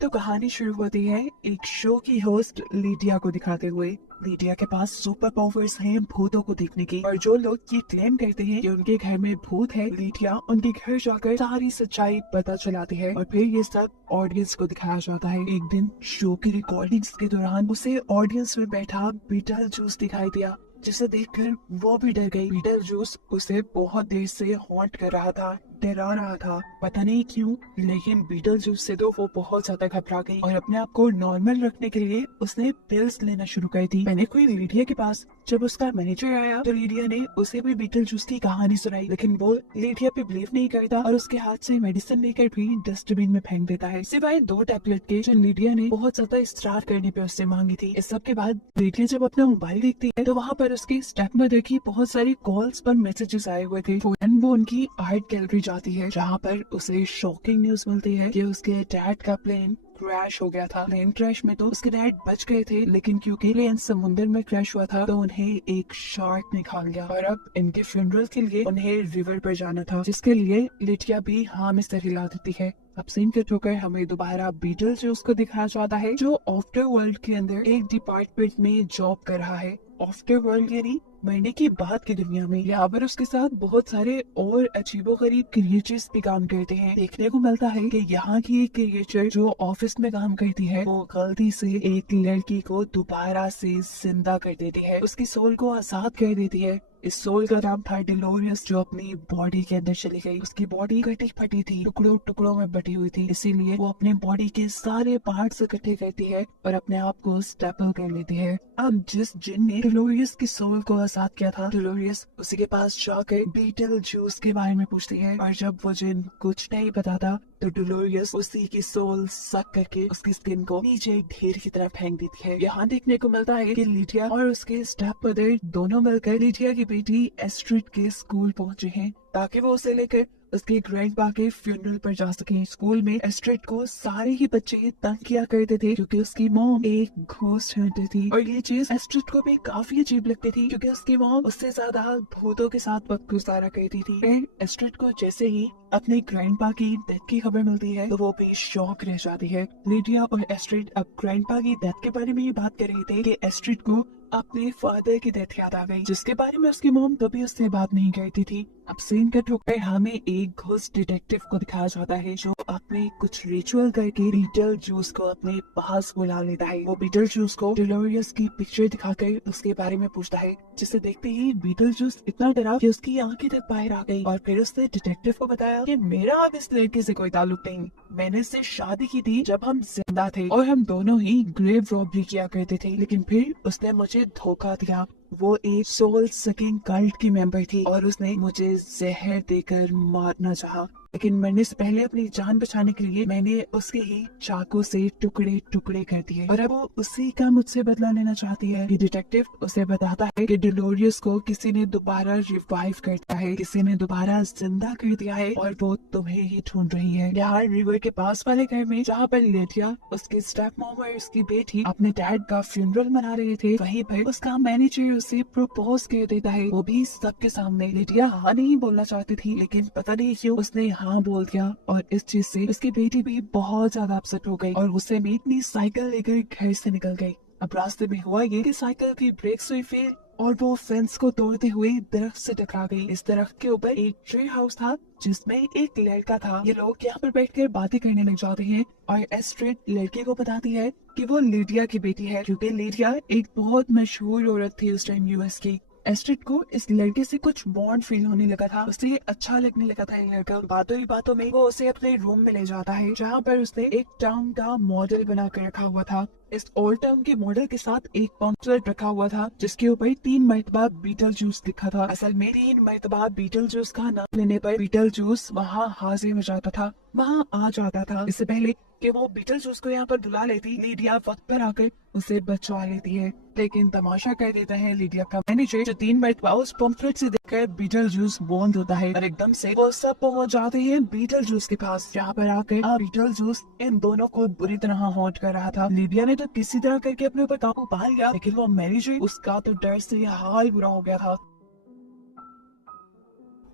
तो कहानी शुरू होती है एक शो की होस्ट लीडिया को दिखाते हुए। लीडिया के पास सुपर पावर्स हैं भूतों को देखने की, और जो लोग ये क्लेम करते हैं कि उनके घर में भूत है, लीडिया उनके घर जाकर सारी सच्चाई पता चलाती है और फिर ये सब ऑडियंस को दिखाया जाता है। एक दिन शो की रिकॉर्डिंग्स के दौरान उसे ऑडियंस में बैठा बीटल जूस दिखाई दिया, जिसे देखकर वो भी डर गई। बीटल जूस उसे बहुत देर से हॉन्ट कर रहा था, डरा रहा था, पता नहीं क्यों, लेकिन बीटल जूस से तो वो बहुत ज्यादा घबरा गई और अपने आप को नॉर्मल रखने के लिए उसने पिल्स लेना शुरू कर दी। मैंने कोई लीडिया के पास, जब उसका मैनेजर आया तो लीडिया ने उसे भी बीटल जूस की कहानी सुनाई, लेकिन वो लीडिया पे बिलीव नहीं करता और उसके हाथ से मेडिसिन लेकर भी डस्टबिन में फेंक देता है, सिवाय 2 टैबलेट के जो लीडिया ने बहुत ज्यादा इस्तेमाल करने पे उससे मांगी थी। इस सब के बाद लीडिया जब अपना मोबाइल देखती है तो वहाँ पर उसके स्टेप मदर की बहुत सारी कॉल्स पर मैसेजेस आए हुए थे। वो उनकी आर्ट गैलरी जाती है, जहाँ पर उसे शॉकिंग न्यूज मिलती है कि उसके डैड का प्लेन क्रैश हो गया था। प्लेन क्रैश में तो उसके डैड बच गए थे, लेकिन क्योंकि प्लेन समुद्र में क्रैश हुआ था तो उन्हें एक शार्क ने खा लिया और अब इनके फ्यूनरल के लिए उन्हें रिवर पर जाना था, जिसके लिए लिटिया भी हाँ में सर हिला देती है। अब सीन कट होकर हमें दोबारा बीटल जूस को दिखाया जाता है, जो आफ्टर वर्ल्ड के अंदर एक डिपार्टमेंट में जॉब कर रहा है। आफ्टर वर्ल्ड यानी मरने के बाद की दुनिया में। यहाँ पर उसके साथ बहुत सारे और अजीबोगरीब क्रिएचर्स भी काम करते हैं। देखने को मिलता है कि यहाँ की एक क्रिएचर जो ऑफिस में काम करती है, वो गलती से एक लड़की को दोबारा से जिंदा कर देती है, उसकी सोल को आजाद कर देती है। इस सोल का नाम था डिलोरियस, जो अपनी बॉडी के अंदर चली गई। उसकी बॉडी कटी फटी थी, टुकड़ों टुकड़ों में बटी हुई थी, इसीलिए वो अपने बॉडी के सारे पार्ट्स इकट्ठे करती है और अपने आप को स्टेपल कर लेती है। अब जिस जिन ने डिलोरियस की सोल को आजाद किया था, डिलोरियस उसी के पास जाकर बीटल जूस के बारे में पूछती है, और जब वो जिन कुछ नहीं बताता तो डिलोरियस उसी की सोल सक करके उसकी स्किन को नीचे एक ढेर की तरह फेंक देती है। यहाँ देखने को मिलता है कि लिटिया और उसके स्टेप मदर दोनों मिलकर लिटिया की बेटी एस्ट्रिड के स्कूल पहुंचे हैं, ताकि वो उसे लेकर उसके ग्रैंडपा के फ्यूनरल पर जा सके। स्कूल में एस्ट्रिड को सारे ही बच्चे तंग किया करते थे क्योंकि उसकी मॉम एक घोस्ट हंटर थी, और ये चीज एस्ट्रिड को भी काफी अजीब लगती थी क्योंकि उसकी मॉम उससे ज्यादा भूतों के साथ वक्त गुजारा करती थी। फिर एस्ट्रिड को जैसे ही अपने ग्रैंडपा की डेथ की खबर मिलती है तो वो भी शॉक रह जाती है। लिडिया और एस्ट्रिड अब ग्रैंडपा की डेथ के बारे में ये बात कर रहे थे कि एस्ट्रिड को अपने फादर की डेथ याद आ गई, जिसके बारे में उसकी मॉम कभी उससे बात नहीं करती थी। अब सीन कट होकर हमें एक घोस्ट डिटेक्टिव को दिखाया जाता है, जो अपने कुछ रिचुअल करके बीटल जूस को अपने पास बुला लेता है। वो बीटल जूस को डिलोरियस की पिक्चर दिखाकर उसके बारे में पूछता है, जिसे देखते ही बीटल जूस इतना डरा कि उसकी आंखें तक बाहर आ गई, और फिर उसने डिटेक्टिव को बताया कि मेरा अब इस लड़के से कोई ताल्लुक नहीं, मैंने इससे शादी की थी जब हम जिंदा थे और हम दोनों ही ग्रेव रॉबरी किया करते थे, लेकिन फिर उसने मुझे धोखा दिया। वो एक सोल सकिंग कल्ट की मेंबर थी और उसने मुझे जहर देकर मारना चाहा, लेकिन मरने से पहले अपनी जान बचाने के लिए मैंने उसके ही चाकू से टुकड़े टुकड़े कर दिए, और अब वो उसी का मुझसे बदला लेना चाहती है। ये डिटेक्टिव उसे बताता है कि डिलोरियस को किसी ने दोबारा रिवाइव कर दिया है, किसी ने दोबारा जिंदा कर दिया है, और वो तुम्हें ही ढूंढ रही है। यहाँ रिवर के पास वाले घर में, जहाँ पर लिडिया, उसकी स्टेप मॉम और उसकी बेटी अपने डैड का फ्यूनरल मना रहे थे, वहीं पर उसका मैनेजर उसे प्रपोज कर देता है, वो भी सबके सामने। लिडिया हाँ नहीं बोलना चाहती थी, लेकिन पता नहीं क्यों उसने हाँ बोल दिया, और इस चीज से उसकी बेटी भी बहुत ज्यादा अपसेट हो गई और उससे भी अपनी साइकिल लेकर घर से निकल गई। अब रास्ते में हुआ ये कि साइकिल की ब्रेक्स हुई फेल और वो फेंस को तोड़ते हुए दरख्त से टकरा गई। इस दरख्त के ऊपर एक ट्री हाउस था जिसमें एक लड़का था। ये लोग यहाँ पर बैठकर बातें करने लग जाते हैं और एस्ट्रिड लड़के को बताती है कि वो लिडिया की बेटी है, क्योंकि लिडिया एक बहुत मशहूर औरत थी उस टाइम यूएस की। एस्ट्रिड को इस लड़के से कुछ बॉन्ड फील होने लगा था, उसे अच्छा लगने लगा था ये लड़का। बातों ही बातों में वो उसे अपने रूम में ले जाता है, जहाँ पर उसने एक टाउन का मॉडल बना कर रखा हुआ था। इस ओल्ड टाउन के मॉडल के साथ एक पॉम्पलेट रखा हुआ था, जिसके ऊपर 3 मरतबा बीटल जूस लिखा था। असल में 3 मरतबा बीटल जूस का नाम लेने पर बीटल जूस वहाँ हाजिर हो जाता था, वहाँ आ जाता था। इससे पहले कि वो बीटल जूस को यहाँ पर बुला लेती, लिडिया वक्त पर आकर उसे बचवा लेती है, लेकिन तमाशा कर देता है लिडिया का मैनेजर, जो 3 मरतबा उस पॉम्पलेट से देखकर बीटल जूस बॉन्ड होता है, और एकदम से वो सब पहुँच जाते हैं बीटल जूस के पास, जहाँ पर आकर बीटल जूस इन दोनों को बुरी तरह हॉन्ट कर रहा था। लिडिया ने तो किसी तरह करके अपने ऊपर काबू पा लिया, लेकिन वो मैनेजर, उसका तो डर से हाल बुरा हो गया था।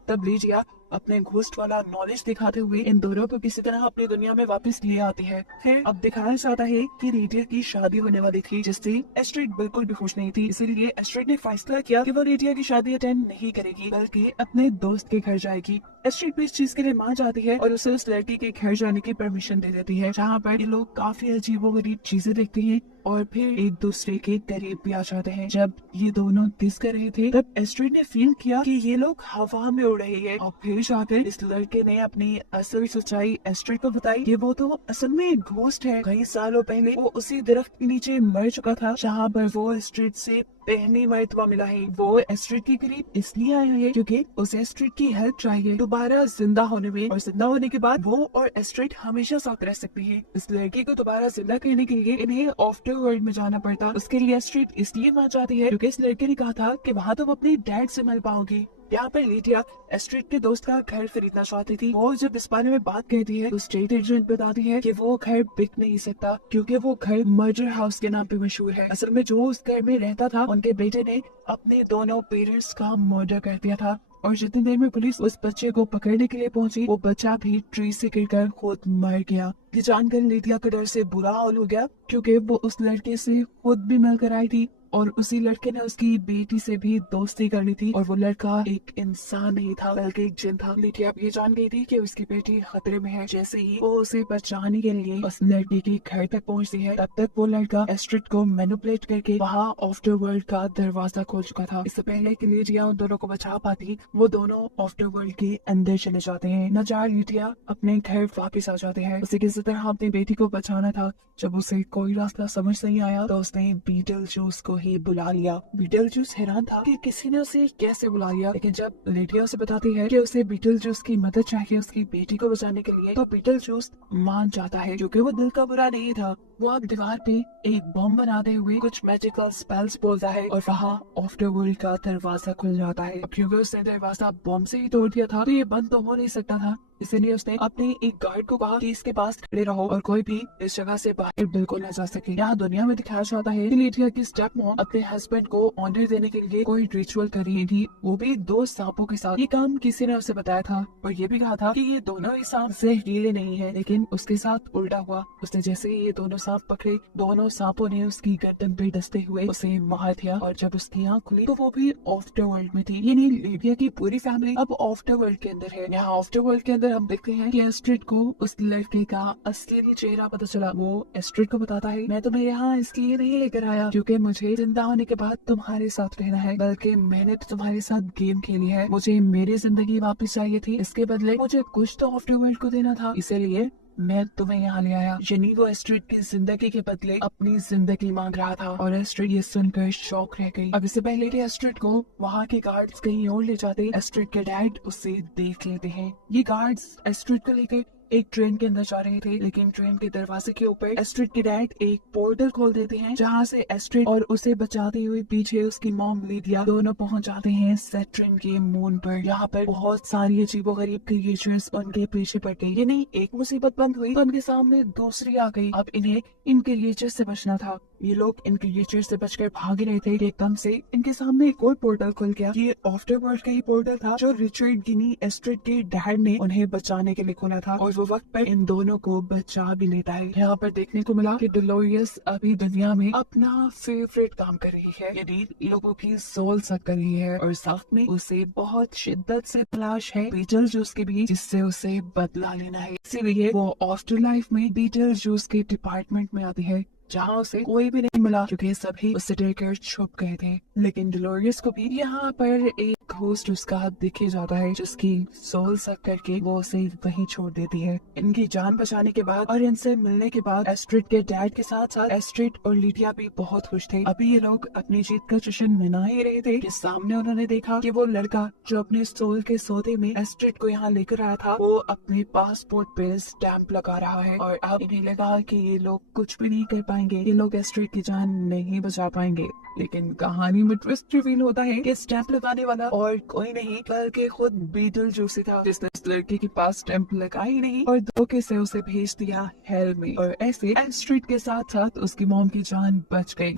तब लिडिया अपने घोस्ट वाला नॉलेज दिखाते हुए इन दोनों को किसी तरह अपनी दुनिया में वापस ले आते हैं। फिर अब दिखाया जाता है कि लीडिया की शादी होने वाली थी, जिससे एस्ट्रिड बिल्कुल भी खुश नहीं थी। इसीलिए एस्ट्रिड ने फैसला किया कि वो लीडिया की शादी अटेंड नहीं करेगी, बल्कि अपने दोस्त के घर जाएगी। एस्ट्रिड भी इस चीज के लिए मान जाती है और उसे उस लड़की के घर जाने की परमिशन दे देती है, जहाँ पर ये लोग काफी अजीबोगरीब चीजें देखते हैं और फिर एक दूसरे के करीब भी आ जाते हैं। जब ये दोनों किस कर रहे थे, तब एस्ट्रिड ने फील किया कि ये लोग हवा में उड़ रहे हैं। और फिर जाकर इस लड़के ने अपनी असल सच्चाई एस्ट्रिड को बताई कि वो तो असल में एक घोस्ट है। कई सालों पहले वो उसी दरख्त के नीचे मर चुका था, जहाँ पर वो एस्ट्रिड से पहली मर्तबा मिला है। वो एस्ट्रिड के करीब इसलिए आया है क्योंकि उसे एस्ट्रिड की हेल्प चाहिए दोबारा जिंदा होने में, और जिंदा होने के बाद वो और एस्ट्रिड हमेशा साथ रह सकते हैं। इस लड़की को दोबारा जिंदा करने के लिए इन्हें आफ्टर वर्ल्ड में जाना पड़ता। उसके लिए एस्ट्रिड इसलिए मान जाती है क्योंकि इस लड़के ने कहा था कि वहाँ तुम अपने डैड से मिल पाओगी। यहाँ पर लीडिया एस्ट्रिड के दोस्त का घर खरीदना चाहती थी। वो जब इस बारे में बात कहती है तो स्टेट एजेंट बताती है कि वो घर बिक नहीं सकता क्योंकि वो घर मर्डर हाउस के नाम पे मशहूर है। असल में जो उस घर में रहता था, उनके बेटे ने अपने दोनों पेरेंट्स का मर्डर कर दिया था, और जितनी देर में पुलिस उस बच्चे को पकड़ने के लिए पहुंची, वो बच्चा भी ट्री से गिरकर खुद मर गया। ये जानकर लीडिया का डर से बुरा हाल हो गया क्योंकि वो उस लड़के से खुद भी मिलकर आई थी और उसी लड़के ने उसकी बेटी से भी दोस्ती कर ली थी, और वो लड़का एक इंसान नहीं था बल्कि एक जिन था। लीडिया ये जान गई थी कि उसकी बेटी खतरे में है। जैसे ही वो उसे बचाने के लिए उस लड़की के घर तक पहुंचती है, तब तक वो लड़का एस्ट्रिड को मैनिपुलेट करके वहाँ आफ्टर वर्ल्ड का दरवाजा खोल चुका था। इससे पहले कि लीडिया उन दोनों को बचा पाती, वो दोनों आफ्टर वर्ल्ड के अंदर चले जाते हैं। न चाह लीडिया अपने घर वापिस आ जाते हैं। उसे किसी तरह अपनी बेटी को बचाना था। जब उसे कोई रास्ता समझ नहीं आया तो उसने बीटलजूस को ही बुला लिया। बीटलजूस हैरान था कि किसी ने उसे कैसे बुला लिया, लेकिन जब लीडिया उसे बताती है कि उसे बीटलजूस की मदद चाहिए उसकी बेटी को बचाने के लिए, तो बीटलजूस मान जाता है क्योंकि वो दिल का बुरा नहीं था। वो अब दीवार पे एक बॉम्ब बनाते हुए कुछ मैजिकल स्पेल्स बोलता है और वहाँ आफ्टर वर्ल्ड का दरवाजा खुल जाता है। क्योंकि उसने दरवाजा बॉम्ब से ही तोड़ दिया था तो ये बंद तो हो नहीं सकता था, इसलिए उसने अपने एक गार्ड को कहा कि इसके पास खड़े रहो और कोई भी इस जगह से बाहर बिल्कुल न जा सके। यहाँ दुनिया में दिखाया जाता है कि लीडिया की स्टेप मॉम अपने हस्बैंड को ऑनर देने के लिए कोई रिचुअल कर रही थी, वो भी 2 सांपों के साथ। ये काम किसी ने उसे बताया था और ये भी कहा था कि ये दोनों ही सांप जहरीले नहीं है, लेकिन उसके साथ उल्टा हुआ। उसने जैसे ही ये दोनों सांप पकड़े, दोनों सांपों ने उसकी गर्दन पे डसते हुए उसे मार दिया, और जब उसकी आँख खुली तो वो भी आफ्टर वर्ल्ड में थी। यानी लीडिया की पूरी फैमिली अब आफ्टर वर्ल्ड के अंदर है। यहाँ आफ्टर वर्ल्ड के अंदर हम देखते हैं कि एस्ट्रिड को उस लड़के का असली चेहरा पता चला। वो एस्ट्रिड को बताता है, मैं तुम्हें यहाँ इसलिए नहीं लेकर आया क्योंकि मुझे जिंदा होने के बाद तुम्हारे साथ रहना है, बल्कि मैंने तो तुम्हारे साथ गेम खेली है। मुझे मेरी जिंदगी वापस चाहिए थी, इसके बदले मुझे कुछ तो आफ्टर वर्ल्ड को देना था, इसीलिए मैं तुम्हें यहाँ ले आया। यानी वो एस्ट्रिड की जिंदगी के बदले अपनी जिंदगी मांग रहा था, और एस्ट्रिड ये सुनकर शॉक रह गई। अब इससे पहले कि एस्ट्रिड को वहाँ के गार्ड्स कहीं और ले जाते, एस्ट्रिड के डैड उसे देख लेते हैं। ये गार्ड्स एस्ट्रिड को लेकर एक ट्रेन के अंदर जा रहे थे, लेकिन ट्रेन के दरवाजे के ऊपर एस्ट्रिड के डैड एक पोर्टल खोल देते हैं, जहाँ से एस्ट्रिड और उसे बचाते हुए पीछे उसकी मॉम लीडिया दोनों पहुंच जाते हैं सैटर्न के मून पर। यहाँ पर बहुत सारी अजीबोगरीब क्रिएचर्स उनके पीछे पड़ गई। यानी एक मुसीबत बंद हुई तो उनके सामने दूसरी आ गई। अब इन्हें इन क्रिएचर्स से बचना था। ये लोग इन क्रिएचर्स से बचकर भाग रहे थे कि एकदम से इनके सामने एक और पोर्टल खुल गया। ये आफ्टर वर्ल्ड का ही पोर्टल था जो रिचर्ड गिनी एस्ट्रिड के डैड ने उन्हें बचाने के लिए खोला था, और वो वक्त पर इन दोनों को बचा भी लेता है। यहाँ पर देखने को मिला कि डोलोरियस अभी दुनिया में अपना फेवरेट काम कर रही है, यानी लोगों की सोल सक कर रही है, और साथ में उसे बहुत शिद्दत से तलाश है बीटलजूस के भी, जिससे उसे बदला लेना है। इसीलिए वो आफ्टर लाइफ में बीटलजूस के डिपार्टमेंट में आती है, जहाँ उसे कोई भी नहीं मिला क्योंकि सभी उससे डरकर छुप गए थे। लेकिन डोलोरियस को भी यहाँ पर एक घोस्ट उसका दिखे जाता है, जिसकी सोल सक करके वो उसे वहीं छोड़ देती है। इनकी जान बचाने के बाद और इनसे मिलने के बाद एस्ट्रिड के डैड के साथ साथ एस्ट्रिड और लीडिया भी बहुत खुश थे। अभी ये लोग अपनी जीत का जश्न मना ही रहे थे कि सामने उन्होंने देखा कि वो लड़का जो अपने सोल के सौदे में एस्ट्रिड को यहाँ लेकर आया था, वो अपने पासपोर्ट पे स्टैंप लगा रहा है, और अब इन्हें लगा कि ये लोग कुछ भी नहीं कर पाएंगे, ये लोग एस्ट्रिड की जान नहीं बचा पाएंगे। लेकिन कहानी में ट्विस्ट रिवील होता है कि स्टैंप लगाने वाला और कोई नहीं बल्कि खुद बीटलजूस था, जिसने इस लड़के के पास स्टैंप लगाई नहीं और धोखे से उसे भेज दिया हेल में, और ऐसे एस्ट्रिड के साथ साथ उसकी मॉम की जान बच गई।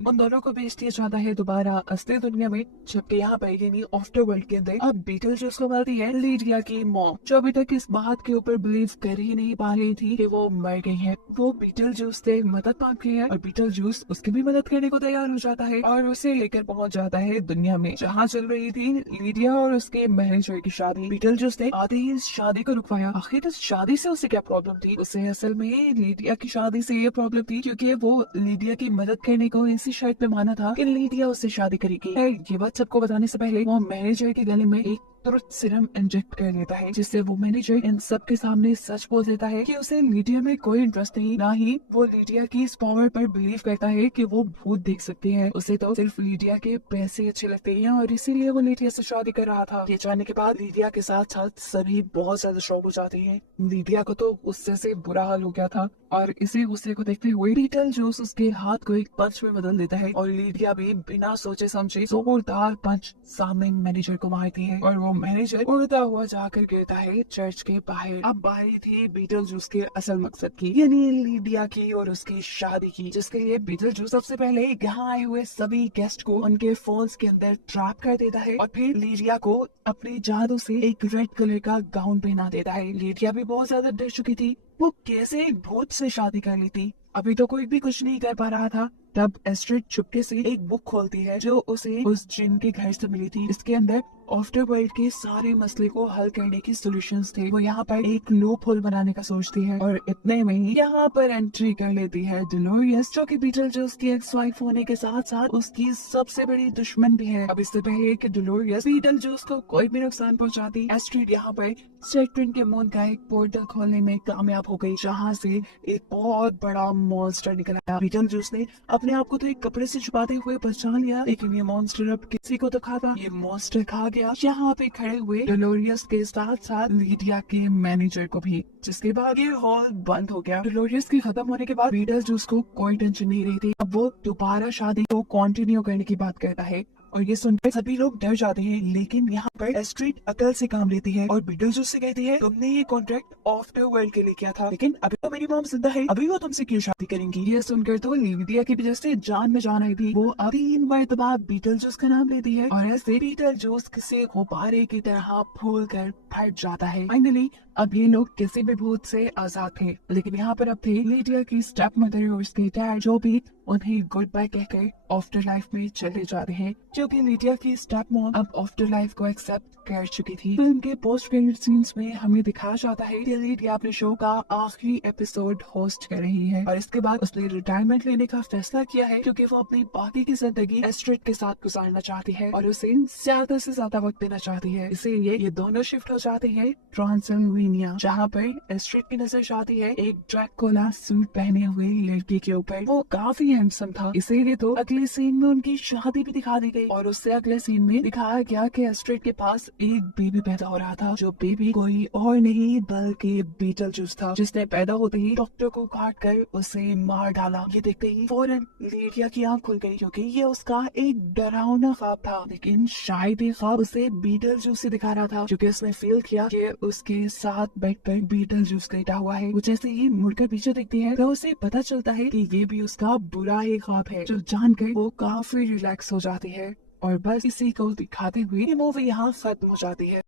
उन दोनों को भेज दिया जाता है दोबारा असली दुनिया में, जबकि यहाँ पर यानी आफ्टर वर्ल्ड के अंदर अब बीटल जूस को मिलती है लीडिया की मॉम, जो अभी तक इस बात के ऊपर बिलीव कर ही नहीं पा रही थी कि वो मर गई है। वो बीटल जूस से मदद मांगती है और बीटल जूस उसकी भी मदद करने को तैयार हो जाता है और उसे लेकर पहुंच जाता है दुनिया में जहाँ चल रही थी लीडिया और उसके मैनेजर की शादी। बीटल जूस ने आते ही इस शादी को रुकवाया। आखिर इस शादी से उसे क्या प्रॉब्लम थी? उसे असल में लीडिया की शादी से ये प्रॉब्लम थी क्योंकि वो लीडिया की मदद करने को इसी शर्त पे माना था कि लीडिया उससे शादी करेगी। ये बात सबको बताने से पहले वो मैनेजर के गले में एक ट्रुथ सीरम इंजेक्ट कर लेता है, जिससे वो मैनेजर इन सब के सामने सच बोल देता है कि उसे लीडिया में कोई इंटरेस्ट नहीं, ना ही वो लीडिया की इस पावर पर बिलीव करता है कि वो भूत देख सकते हैं। उसे तो सिर्फ लीडिया के पैसे अच्छे लगते हैं और इसीलिए वो लीडिया से शादी कर रहा था। ये जानने के बाद लीडिया के साथ साथ सभी बहुत ज्यादा शॉक हो जाते हैं। लीडिया को तो गुस्से से बुरा हाल हो गया था और इसी गुस्से को देखते हुए बीटल जूस उसके हाथ को एक पंच में बदल देता है और लीडिया भी बिना सोचे समझे जोरदार पंच सामने मैनेजर को मारती है और वो मैनेजर उड़ता हुआ जाकर गिरता है चर्च के बाहर। अब बारी थी बीटल जूस के असल मकसद की, यानी लीडिया की और उसकी शादी की, जिसके लिए बीटल जूस सबसे पहले यहाँ आए हुए सभी गेस्ट को उनके फोन्स के अंदर ट्रैप कर देता है और फिर लीडिया को अपने जादू से एक रेड कलर का गाउन पहना देता है। लीडिया भी बहुत ज्यादा डर चुकी थी, वो कैसे एक भूत से शादी कर लेती, अभी तो कोई भी कुछ नहीं कर पा रहा था। तब एस्ट्रिड चुपके से एक बुक खोलती है जो उसे उस जिन के घर से मिली थी। इसके अंदर आफ्टर वर्ल्ड के सारे मसले को हल करने की सॉल्यूशंस थे। वो यहाँ पर एक लूप होल बनाने का सोचती है और इतने में ही यहाँ पर एंट्री कर लेती है डोलोरियस, जो कि बीटल जूस की एक्स वाइफ होने के साथ साथ उसकी सबसे बड़ी दुश्मन भी है। अब इससे पहले कि डोलोरियस बीटल जूस को कोई भी नुकसान पहुँचाती, एस्ट्रिड यहाँ पर सेक्टन के मून का एक पोर्टल खोलने में कामयाब हो गई, जहाँ से एक बहुत बड़ा मॉन्स्टर निकल आया। बीटल जूस ने अपने आप को तो एक कपड़े से छुपाते हुए पहचान लिया, लेकिन ये मॉन्स्टर अब किसी को तो खाता। ये मॉन्स्टर खा गया यहाँ पे खड़े हुए डोलोरियस के साथ साथ लीडिया के मैनेजर को भी, जिसके बाद ये हॉल बंद हो गया। डोलोरियस की खत्म होने के बाद बीटल जूस को कोई टेंशन नहीं रही थी। अब वो दोबारा शादी को कंटिन्यू करने की बात करता है और ये सुनकर सभी लोग डर जाते हैं, लेकिन यहाँ पर एस्ट्रिड अकल से काम लेती है और बीटल जूस से कहती है तुमने ये कॉन्ट्रैक्ट आफ्टर वर्ल्ड के लिए किया था, लेकिन अभी तो मेरी मॉम जिंदा है, अभी वो तुमसे क्यों शादी करेंगी। ये सुनकर तो लीडिया की वजह से जान में जान आई थी। वो अब 3 मरतबा बीटल जूस का नाम लेती है और ऐसे बीटल जूस किसी गुब्बारे की तरह फूल कर फट जाता है। फाइनली अब ये लोग किसी भी भूत से आजाद थे, लेकिन यहाँ पर अब थे लीडिया की स्टेप मदर और उसके डैड, जो भी उन्हें गुड बाय कहकर आफ्टर लाइफ में चले जाते हैं, क्योंकि लीडिया की स्टेप मॉम अब आफ्टर लाइफ को एक्सेप्ट कर चुकी थी। फिल्म के पोस्ट क्रेडिट सीन्स में हमें दिखाया जाता है कि लीडिया अपने शो का आखिरी एपिसोड होस्ट कर रही है और इसके बाद उसने रिटायरमेंट लेने का फैसला किया है, क्योंकि वो अपनी बाकी की जिंदगी एस्ट्रिड के साथ गुजारना चाहती है और उसे ज्यादा से ज्यादा वक्त देना चाहती है। इसीलिए ये दोनों शिफ्ट हो जाते हैं ट्रांसिल्वेनिया, जहाँ पर एस्ट्रिड की नजर जाती है एक ड्रैकुला सूट पहने हुए लड़के के ऊपर। वो काफी हैंडसम था, इसीलिए तो अगले सीन में उनकी शादी भी दिखा दी गई और उससे अगले सीन में दिखाया गया कि एस्ट्रिड के पास एक बेबी पैदा हो रहा था, जो बेबी कोई और नहीं बल्कि बीटल जूस था, जिसने पैदा होते ही डॉक्टर को काट कर उसे मार डाला। ये देखते ही फौरन लीडिया की आंख खुल गई, क्योंकि ये उसका एक डरावना ख्वाब था, लेकिन शायद ये ख्वाब उसे बीटल जूस से दिखा रहा था, क्योंकि उसने फील किया कि उसके साथ बेड पर बीटल जूस लेटा हुआ है। वो जैसे ही मुड़कर पीछे देखती है तो उसे पता चलता है कि ये भी उसका बुरा ही ख्वाब है, जो जानकर वो काफी रिलैक्स हो जाती है और बस इसी को दिखाते हुए ये मूवी यहाँ खत्म हो जाती है।